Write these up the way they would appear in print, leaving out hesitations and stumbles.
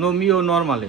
No mio normale.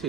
Sì.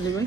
lì vai.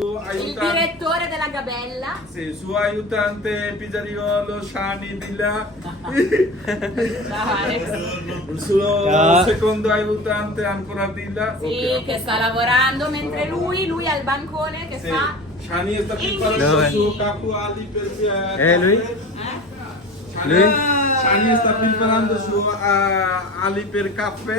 Il direttore della Gabella. Sì, suo aiutante pizzaiolo Shani di là. Ciao Alex. Il suo Ciao. secondo aiutante ancora di là. Sì, che sta lavorando mentre lui al bancone che Sì. fa. Shani sta Il preparando Dove? il suo capo ali per lui? Shani, Shani sta preparando il suo ali per caffè.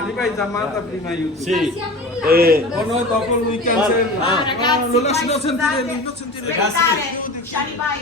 Ali vai Zamanta prima aiuto. Sì. O no, dopo lui cancella. Ciao ragazzi, Lo lasciano vai, sentire, scusate. non sentire. Aspettare, Shani, vai.